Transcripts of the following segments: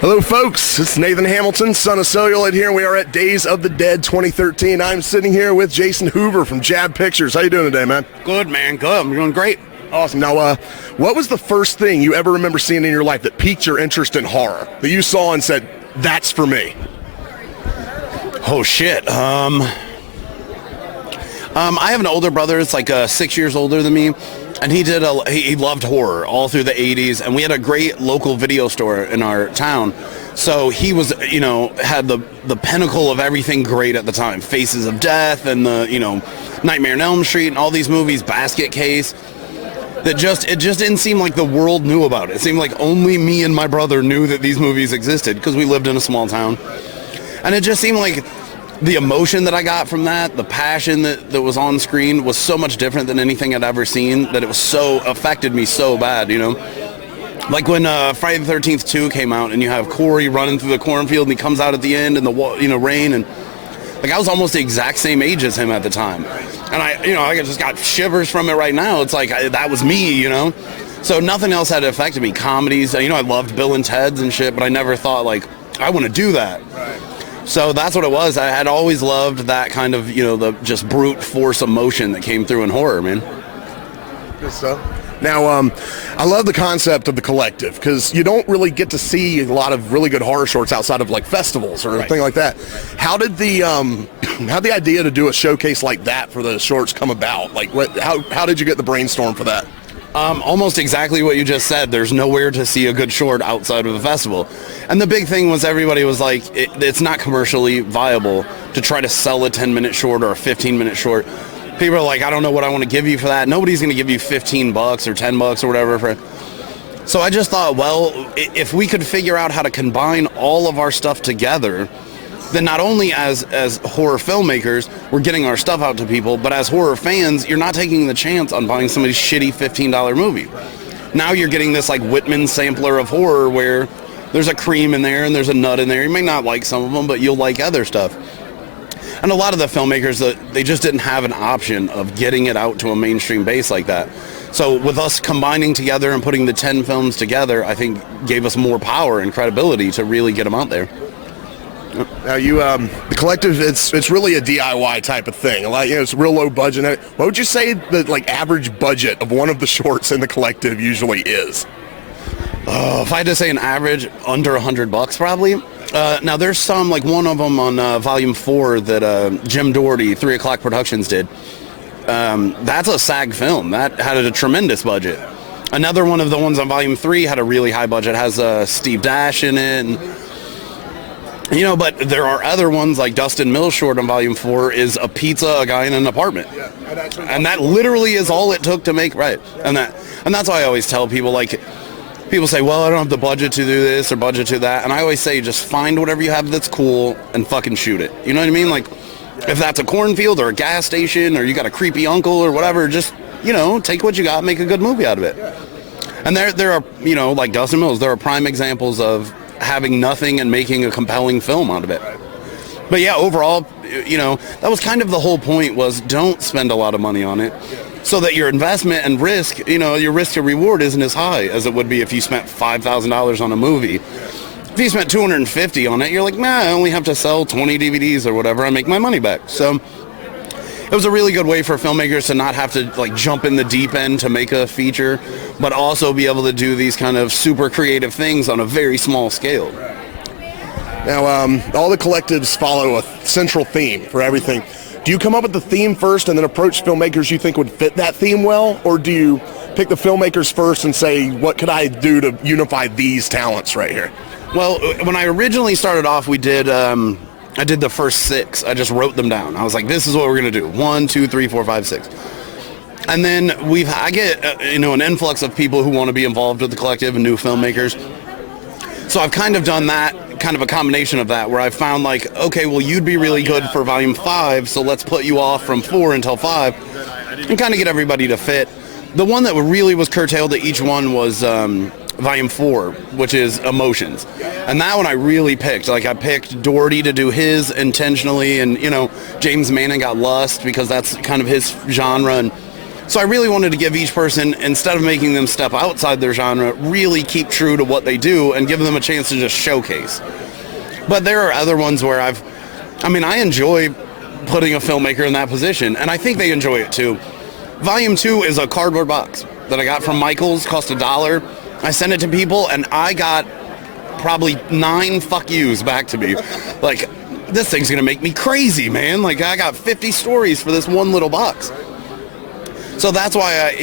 Hello folks, it's Nathan Hamilton, Son of Celluloid here, and we are at Days of the Dead 2013. I'm sitting here with Jason Hoover from JABB Pictures. How you doing today, man? Good, man. Good. I'm doing great. Awesome. Now, what was the first thing you ever remember seeing in your life that piqued your interest in horror, that you saw and said, that's for me? Oh, shit. I have an older brother. It's like 6 years older than me. And he loved horror all through the 80s. And we had a great local video store in our town. So he was, had the pinnacle of everything great at the time. Faces of Death and Nightmare on Elm Street and all these movies, Basket Case. It just didn't seem like the world knew about it. It seemed like only me and my brother knew that these movies existed because we lived in a small town. And it just seemed like the emotion that I got from that, the passion that was on screen was so much different than anything I'd ever seen, that it was so affected me so bad, Like when Friday the 13th 2 came out and you have Corey running through the cornfield and he comes out at the end in the rain, and like I was almost the exact same age as him at the time. And I just got shivers from it right now. It's like that was me, So nothing else had affected me. Comedies, I loved Bill and Ted's and shit, but I never thought like I want to do that. So that's what it was. I had always loved that kind of, the just brute force emotion that came through in horror, man. Good stuff. Now, I love the concept of the collective because you don't really get to see a lot of really good horror shorts outside of like festivals or anything like that. How did the idea to do a showcase like that for the shorts come about? Like, how did you get the brainstorm for that? Almost exactly what you just said. There's nowhere to see a good short outside of a festival. And the big thing was everybody was like, it's not commercially viable to try to sell a 10-minute short or a 15-minute short. People are like, I don't know what I want to give you for that. Nobody's going to give you $15 or $10 or whatever. So I just thought, well, if we could figure out how to combine all of our stuff together, then not only as horror filmmakers, we're getting our stuff out to people, but as horror fans, you're not taking the chance on buying somebody's shitty $15 movie. Now you're getting this like Whitman sampler of horror where there's a cream in there and there's a nut in there. You may not like some of them, but you'll like other stuff. And a lot of the filmmakers, they just didn't have an option of getting it out to a mainstream base like that. So with us combining together and putting the 10 films together, I think gave us more power and credibility to really get them out there. Now the collective, it's really a DIY type of thing. Like, it's real low budget. What would you say the like average budget of one of the shorts in the collective usually is? If I had to say an average, under $100 probably. Now there's some, like one of them on Volume 4 that Jim Doherty, 3 O'Clock Productions did. That's a SAG film. That had a tremendous budget. Another one of the ones on Volume 3 had a really high budget. It has Steve Dash in it. And, but there are other ones like Dustin Mills' short on Volume 4 is a pizza, a guy in an apartment. Yeah, and that literally is all it took to make, right. And that's why I always tell people, like, people say, well, I don't have the budget to do this or budget to that. And I always say, just find whatever you have that's cool and fucking shoot it. You know what I mean? Like, if that's a cornfield or a gas station or you got a creepy uncle or whatever, just, take what you got, make a good movie out of it. And there are, like Dustin Mills, there are prime examples of having nothing and making a compelling film out of it. But yeah, overall, that was kind of the whole point, was don't spend a lot of money on it so that your investment and risk, your risk to reward isn't as high as it would be if you spent $5,000 on a movie. If you spent $250 on it, you're like, nah, I only have to sell 20 DVDs or whatever, I make my money back. So it was a really good way for filmmakers to not have to like jump in the deep end to make a feature, but also be able to do these kind of super creative things on a very small scale. Now, all the collectives follow a central theme for everything. Do you come up with the theme first and then approach filmmakers you think would fit that theme well? Or do you pick the filmmakers first and say, what could I do to unify these talents right here? Well, when I originally started off, I did the first 6. I just wrote them down. I was like, this is what we're going to do. 1, 2, 3, 4, 5, 6. And then I get, an influx of people who want to be involved with the collective and new filmmakers. So I've kind of done that, kind of a combination of that, where I've found like, okay, well, you'd be really good for Volume 5, so let's put you off from 4 until 5 and kind of get everybody to fit. The one that really was curtailed to each one was Volume 4, which is Emotions. And that one I really picked. Like, I picked Doherty to do his intentionally, and, James Manning got Lust because that's kind of his genre. And So I really wanted to give each person, instead of making them step outside their genre, really keep true to what they do and give them a chance to just showcase. But there are other ones where I enjoy putting a filmmaker in that position, and I think they enjoy it too. Volume 2 is a cardboard box that I got from Michael's, cost $1. I sent it to people, and I got probably 9 fuck yous back to me. Like, this thing's gonna make me crazy, man. Like, I got 50 stories for this one little box. So that's why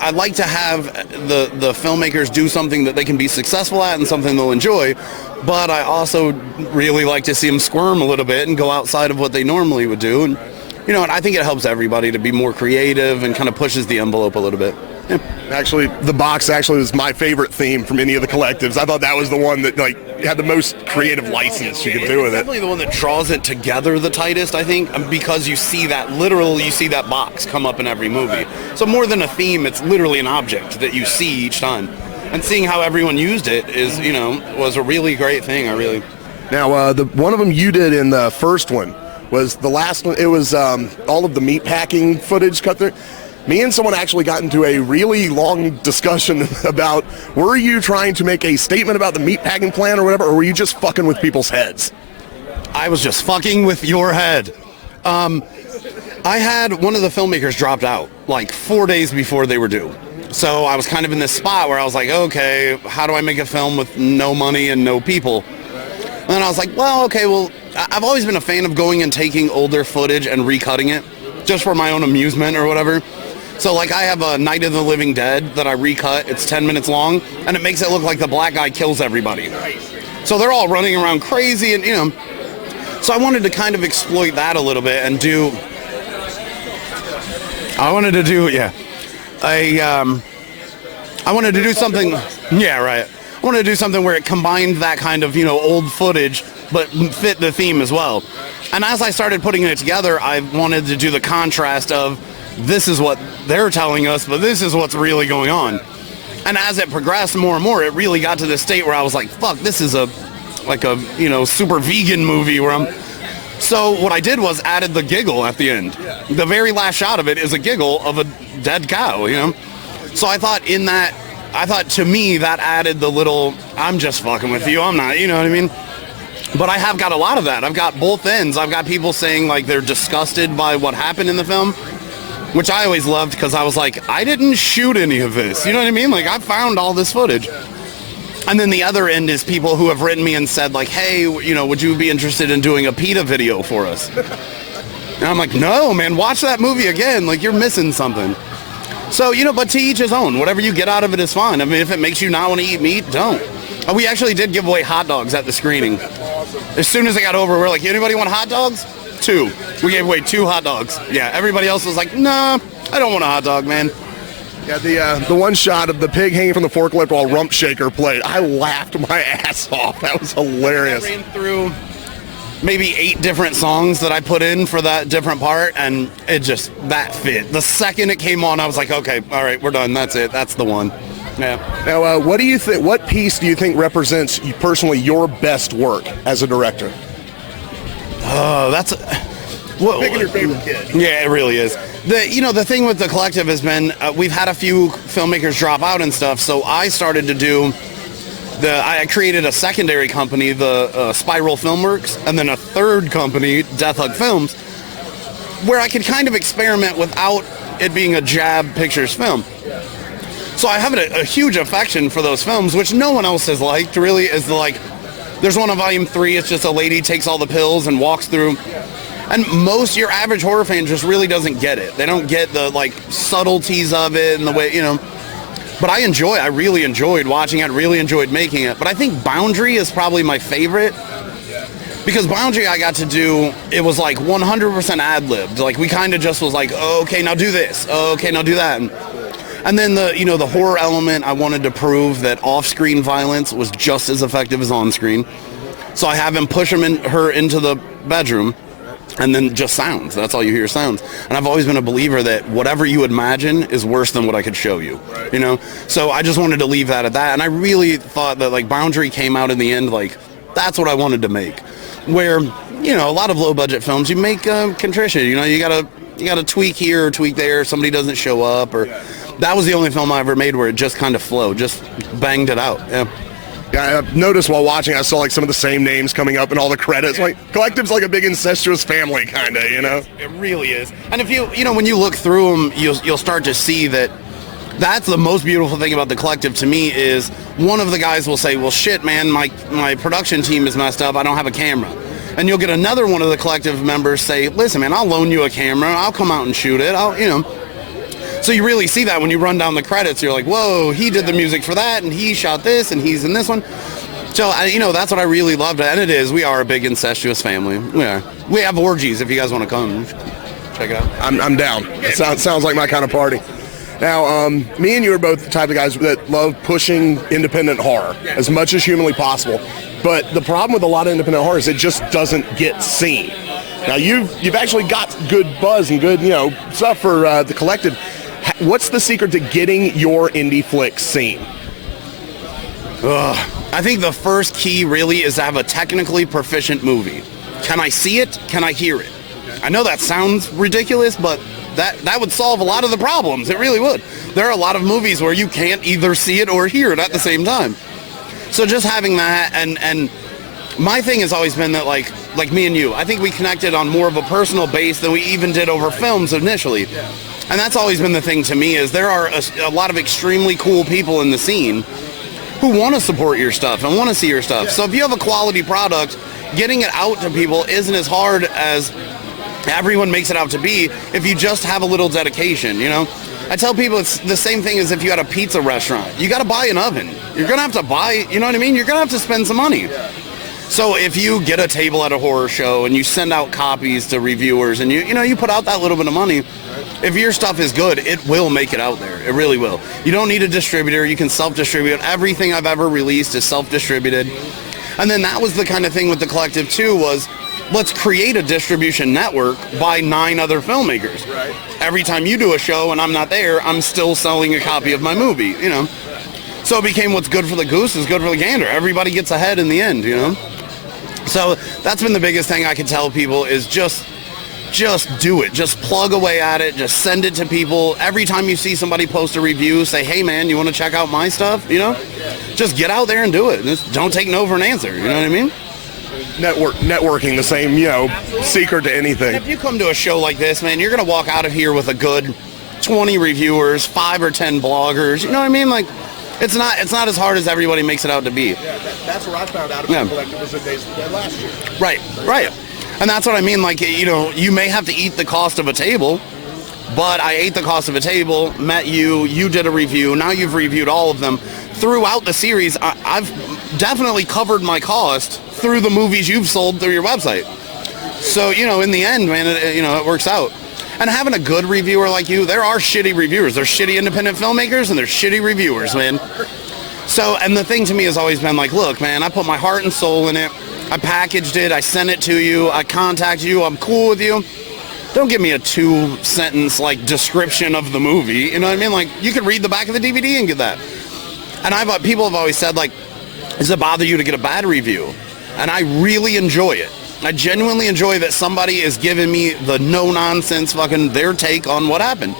I like to have the filmmakers do something that they can be successful at and something they'll enjoy, but I also really like to see them squirm a little bit and go outside of what they normally would do. And and I think it helps everybody to be more creative and kind of pushes the envelope a little bit. Yeah. Actually, the box was my favorite theme from any of the collectives. I thought that was the one that had the most creative license you could do with it. Definitely the one that draws it together the tightest, I think, because you see that box come up in every movie. So more than a theme, it's literally an object that you see each time. And seeing how everyone used it was a really great thing. Now, the one of them you did in the first one was the last one. It was all of the meat packing footage cut through. Me and someone actually got into a really long discussion about, were you trying to make a statement about the meatpacking plan or whatever, or were you just fucking with people's heads? I was just fucking with your head. I had one of the filmmakers dropped out like 4 days before they were due. So I was kind of in this spot where I was like, okay, how do I make a film with no money and no people? And then I was like, I've always been a fan of going and taking older footage and recutting it just for my own amusement or whatever. So I have a Night of the Living Dead that I recut. It's 10 minutes long, and it makes it look like the black guy kills everybody. So they're all running around crazy, and so I wanted to kind of exploit that a little bit and I wanted to do something. Yeah, right. I wanted to do something where it combined that kind of old footage, but fit the theme as well. And as I started putting it together, I wanted to do the contrast of, this is what they're telling us, but this is what's really going on. And as it progressed more and more, it really got to this state where I was like, fuck, this is a super vegan movie where So what I did was added the giggle at the end. The very last shot of it is a giggle of a dead cow, So I thought to me that added the little, I'm just fucking with you, I'm not, you know what I mean? But I have got a lot of that. I've got both ends. I've got people saying they're disgusted by what happened in the film, which I always loved because I was like, I didn't shoot any of this. You know what I mean? I found all this footage. And then the other end is people who have written me and said hey, would you be interested in doing a PETA video for us? And I'm like, no, man, watch that movie again. You're missing something. So, but to each his own. Whatever you get out of it is fine. I mean, if it makes you not want to eat meat, don't. We actually did give away hot dogs at the screening. As soon as it got over, we're like, anybody want hot dogs? 2. We gave away 2 hot dogs. Yeah, everybody else was like, nah, I don't want a hot dog, man. Yeah, the one shot of the pig hanging from the forklift while Rump Shaker played, I laughed my ass off. That was hilarious. I ran through maybe 8 different songs that I put in for that different part, and that fit. The second it came on, I was like, okay, all right, we're done. That's it. That's the one. Yeah. Now, what do you think? What piece do you think represents personally your best work as a director? Oh, that's picking your favorite kid. Yeah, it really is. The thing with the collective has been we've had a few filmmakers drop out and stuff, so I started to do I created a secondary company, the Spiral Filmworks, and then a third company, Death Hug Films, where I could kind of experiment without it being a JABB Pictures film. So I have a huge affection for those films, which no one else has liked, really, there's one on Volume 3, it's just a lady takes all the pills and walks through. And your average horror fan just really doesn't get it. They don't get the, subtleties of it and the way, But I really enjoyed watching it, really enjoyed making it. But I think Boundary is probably my favorite. Because Boundary I got to do, it was 100% ad-libbed. We kind of just was oh, okay, now do this. Oh, okay, now do that. And then the horror element, I wanted to prove that off-screen violence was just as effective as on-screen. So I have him push her into the bedroom, and then just sounds. That's all you hear, sounds. And I've always been a believer that whatever you imagine is worse than what I could show you. Right. So I just wanted to leave that at that. And I really thought that Boundary came out in the end that's what I wanted to make. Where a lot of low budget films, you make contrition. You gotta you got to tweak here or tweak there, somebody doesn't show up, or that was the only film I ever made where it just kind of flowed, just banged it out. Yeah, I've noticed while watching, I saw like some of the same names coming up in all the credits. Like Collective's like a big incestuous family, kind of, you know. It really is. And if you know, when you look through them, you'll start to see that. That's the most beautiful thing about the Collective to me is one of the guys will say, well, shit, man, my production team is messed up. I don't have a camera. And you'll get another one of the Collective members say, listen, man, I'll loan you a camera. I'll come out and shoot it. So you really see that when you run down the credits. You're like, whoa, he did the music for that, and he shot this, and he's in this one. So, that's what I really loved. And it is. We are a big incestuous family. We are. We have orgies if you guys want to come. Check it out. I'm down. It sounds like my kind of party. Now, me and you are both the type of guys that love pushing independent horror as much as humanly possible. But the problem with a lot of independent horror is it just doesn't get seen. Now, you've actually got good buzz and good, stuff for the Collective. What's the secret to getting your indie flicks seen? I think the first key really is to have a technically proficient movie. Can I see it? Can I hear it? I know that sounds ridiculous, but that would solve a lot of the problems. It really would. There are a lot of movies where you can't either see it or hear it at the same time. So just having that, and my thing has always been that like me and you, I think we connected on more of a personal base than we even did over films initially. And that's always been the thing to me is there are a lot of extremely cool people in the scene who want to support your stuff and want to see your stuff. So if you have a quality product, getting it out to people isn't as hard as everyone makes it out to be if you just have a little dedication, I tell people it's the same thing as if you had a pizza restaurant. You got to buy an oven. You're going to have to buy, you know what I mean? You're going to have to spend some money. So if you get a table at a horror show and you send out copies to reviewers and you put out that little bit of money, if your stuff is good, it will make it out there. It really will. You don't need a distributor. You can self-distribute. Everything I've ever released is self-distributed. And then that was the kind of thing with the Collective too was, let's create a distribution network by 9 other filmmakers. Right. Every time you do a show and I'm not there, I'm still selling a copy of my movie, So it became what's good for the goose is good for the gander. Everybody gets ahead in the end, So that's been the biggest thing I can tell people is just do it. Just plug away at it. Just send it to people. Every time you see somebody post a review, say, hey, man, you want to check out my stuff? Just get out there and do it. Just don't take no for an answer. You know what I mean? Networking, the same, secret to anything. If you come to a show like this, man, you're going to walk out of here with a good 20 reviewers, 5 or 10 bloggers. You know what I mean? Like, it's not as hard as everybody makes it out to be. Yeah, that's what I found out about the Collective was the days last year. Right. And that's what I mean. Like, you may have to eat the cost of a table, but I ate the cost of a table, met you, you did a review, now you've reviewed all of them. Throughout the series, I've definitely covered my cost through the movies you've sold through your website. So, in the end, man, it works out. And having a good reviewer like you, there are shitty reviewers. There's shitty independent filmmakers and there's shitty reviewers, man. So, and the thing to me has always been like, look, man, I put my heart and soul in it. I packaged it. I sent it to you. I contacted you. I'm cool with you. Don't give me a 2-sentence description of the movie. You know what I mean? Like, you could read the back of the DVD and get that. And people have always said, does it bother you to get a bad review? And I really enjoy it. I genuinely enjoy that somebody is giving me the no-nonsense their take on what happened.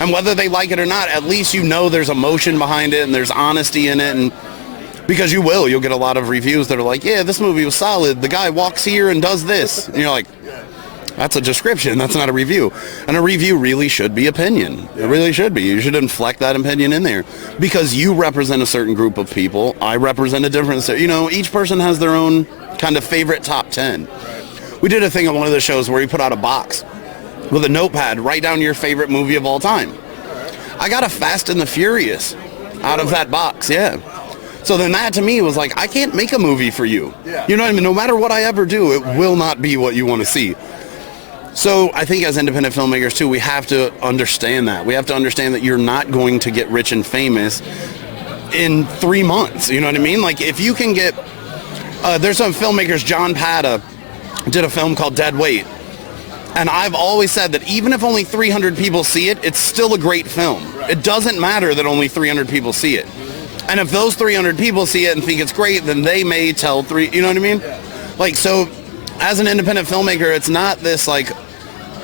And whether they like it or not, at least there's emotion behind it and there's honesty in it. And because you'll get a lot of reviews that are like, yeah, this movie was solid. The guy walks here and does this. And you're like, that's a description. That's not a review. And a review really should be opinion. It really should be. You should inflect that opinion in there because you represent a certain group of people. I represent a different, each person has their own kind of favorite top 10. We did a thing on one of the shows where we put out a box with a notepad, write down your favorite movie of all time. I got a Fast and the Furious out of that box, yeah. So then that to me was like, I can't make a movie for you. You know what I mean? No matter what I ever do, it will not be what you want to see. So I think as independent filmmakers too, we have to understand that. We have to understand that you're not going to get rich and famous in 3 months. You know what I mean? Like if you can get, there's some filmmakers, John Pata did a film called Dead Weight. And I've always said that even if only 300 people see it, it's still a great film. It doesn't matter that only 300 people see it. And if those 300 people see it and think it's great, then they may tell you know what I mean? Like, so as an independent filmmaker, it's not this like,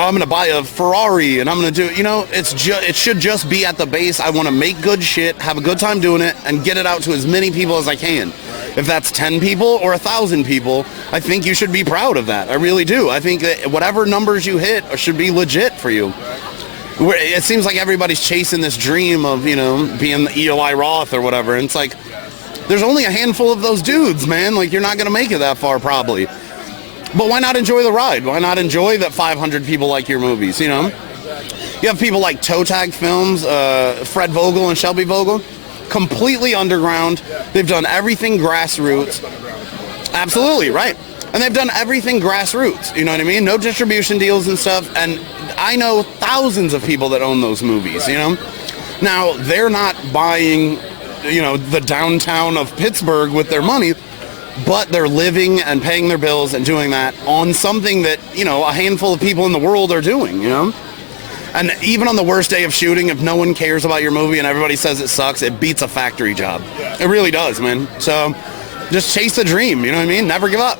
oh, I'm going to buy a Ferrari and I'm going to do, it should just be at the base. I want to make good shit, have a good time doing it, and get it out to as many people as I can. If that's 10 people or 1,000 people, I think you should be proud of that. I really do. I think that whatever numbers you hit should be legit for you. It seems like everybody's chasing this dream of, being the Eli Roth or whatever. And it's like, there's only a handful of those dudes, man. Like, you're not going to make it that far, probably. But why not enjoy the ride? Why not enjoy that 500 people like your movies, You have people like Toe Tag Films, Fred Vogel and Shelby Vogel. Completely underground. They've done everything grassroots. Absolutely, right. And they've done everything grassroots, you know what I mean? No distribution deals and stuff. And I know thousands of people that own those movies, Now, they're not buying, the downtown of Pittsburgh with their money, but they're living and paying their bills and doing that on something that, a handful of people in the world are doing, And even on the worst day of shooting, if no one cares about your movie and everybody says it sucks, it beats a factory job. It really does, man. So just chase the dream, you know what I mean? Never give up.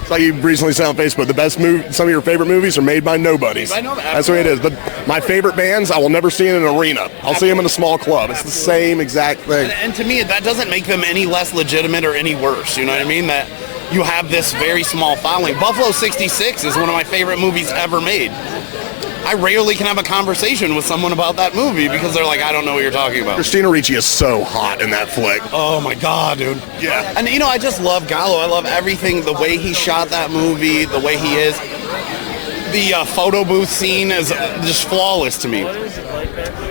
It's like you recently said on Facebook, the best some of your favorite movies are made by nobodies. That's the way it is. My favorite bands, I will never see in an arena. I'll see them in a small club. It's the same exact thing. And to me, that doesn't make them any less legitimate or any worse, you know what I mean? That you have this very small following. Buffalo 66 is one of my favorite movies ever made. I rarely can have a conversation with someone about that movie because they're like, I don't know what you're talking about. Christina Ricci is so hot in that flick. Oh my God, dude. Yeah. And I just love Gallo. I love everything, the way he shot that movie, the way he is. The photo booth scene is just flawless to me.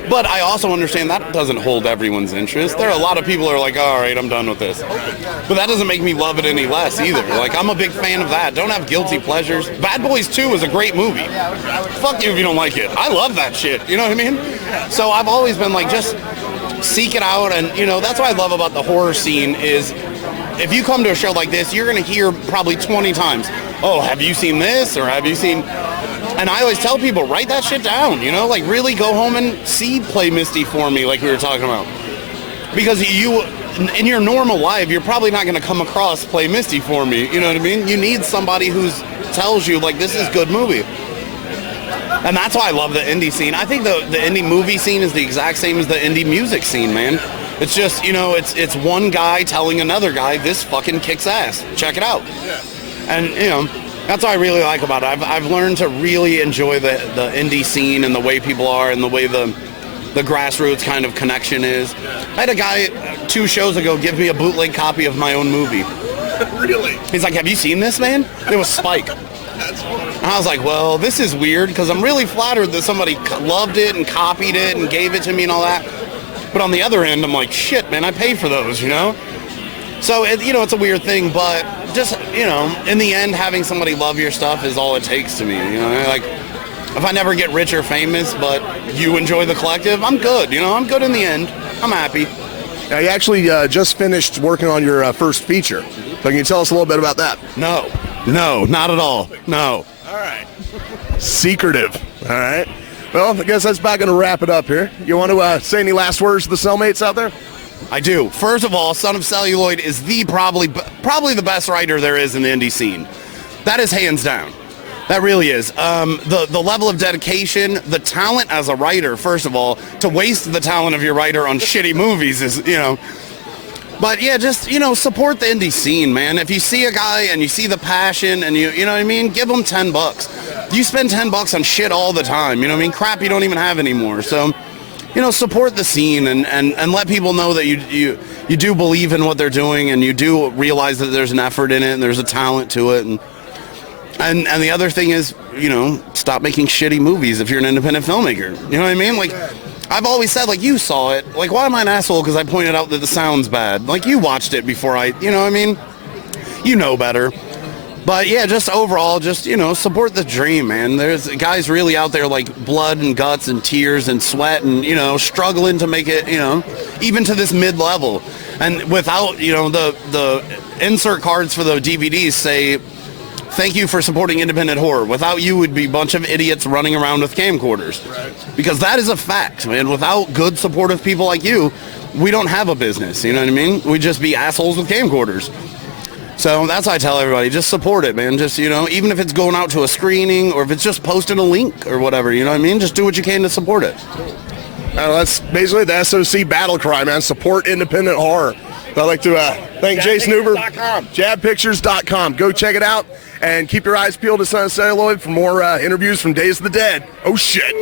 But I also understand that doesn't hold everyone's interest. There are a lot of people who are like, all right, I'm done with this. But that doesn't make me love it any less either. Like, I'm a big fan of that. Don't have guilty pleasures. Bad Boys 2 is a great movie. Fuck you if you don't like it. I love that shit. You know what I mean? So I've always been like, just seek it out. And, that's what I love about the horror scene is if you come to a show like this, you're going to hear probably 20 times, oh, have you seen this? Or have you seen... And I always tell people, write that shit down, like really go home and see Play Misty for me, like we were talking about. Because in your normal life, you're probably not going to come across Play Misty for me, you know what I mean? You need somebody who tells you, like, this is a good movie. And that's why I love the indie scene. I think the indie movie scene is the exact same as the indie music scene, man. It's just, it's one guy telling another guy, this fucking kicks ass. Check it out. And, that's what I really like about it. I've learned to really enjoy the indie scene and the way people are and the way the grassroots kind of connection is. I had a guy 2 shows ago give me a bootleg copy of my own movie. Really? He's like, have you seen this, man? It was Spike. And I was like, well, this is weird because I'm really flattered that somebody loved it and copied it and gave it to me and all that. But on the other end, I'm like, shit, man, I pay for those, So, it's a weird thing, but just, in the end, having somebody love your stuff is all it takes to me, Like, if I never get rich or famous, but you enjoy the collective, I'm good, I'm good in the end. I'm happy. Now, you actually just finished working on your first feature. So can you tell us a little bit about that? No, not at all. No. All right. Secretive. All right. Well, I guess that's about going to wrap it up here. You want to say any last words to the cellmates out there? I do. First of all, Son of Celluloid is probably the best writer there is in the indie scene. That is hands down. That really is. The level of dedication, the talent as a writer, first of all, to waste the talent of your writer on shitty movies is, But yeah, just, support the indie scene, man. If you see a guy and you see the passion and you know what I mean, give him $10. You spend $10 on shit all the time, you know what I mean? Crap you don't even have anymore. So, support the scene and let people know that you do believe in what they're doing and you do realize that there's an effort in it and there's a talent to it. And the other thing is, stop making shitty movies if you're an independent filmmaker. You know what I mean? Like, I've always said, like, you saw it. Like, why am I an asshole because I pointed out that the sound's bad? Like, you watched it before you know what I mean? You know better. But yeah, just overall, just, support the dream, man. There's guys really out there like blood and guts and tears and sweat and, struggling to make it, even to this mid-level. And without, the insert cards for the DVDs say, thank you for supporting independent horror. Without you, would be a bunch of idiots running around with camcorders. Right. Because that is a fact, man. Without good, supportive people like you, we don't have a business, you know what I mean? We'd just be assholes with camcorders. So that's why I tell everybody, just support it, man. Just, even if it's going out to a screening or if it's just posting a link or whatever, you know what I mean? Just do what you can to support it. That's basically the SOC battle cry, man. Support independent horror. I'd like to thank Jason Hoover. JABBPictures.com. Go check it out and keep your eyes peeled to Son of Celluloid for more interviews from Days of the Dead. Oh, shit.